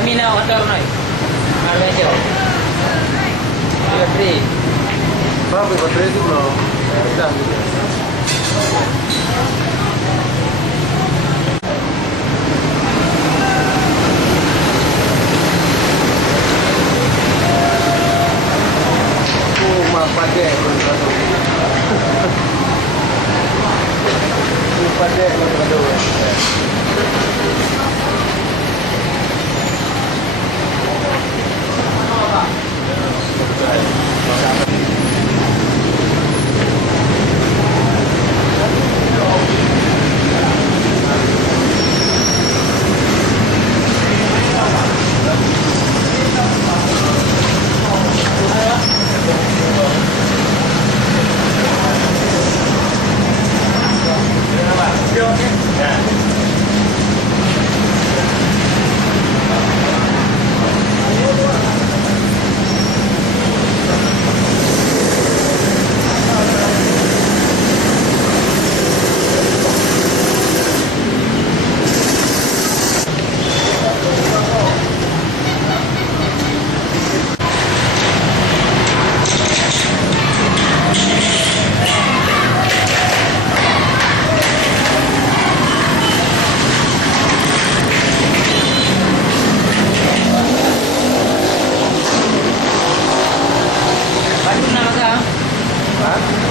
Stamina motor noi. Ada aja. Bateri. Berapa baterai itu belum? Jam gitu. Pakai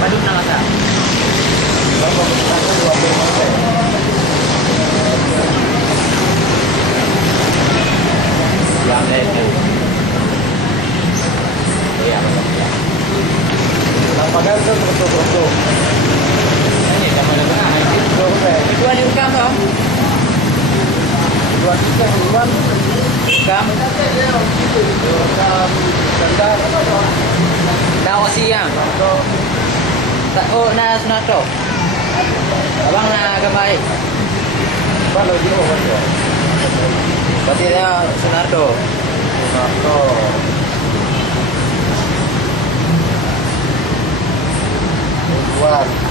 Badut na masa. Yang lain. Iya, betul. Pakai itu betul-betul. Ini kamu ada benar. Itu ada ukam toh? Dua kita duluan. Ukam. Standar. Dah siang. Tak oh na sunato. Abang na gamay. Kalau di bawah ya. Berarti dia Sunardo. Sunardo. Luar.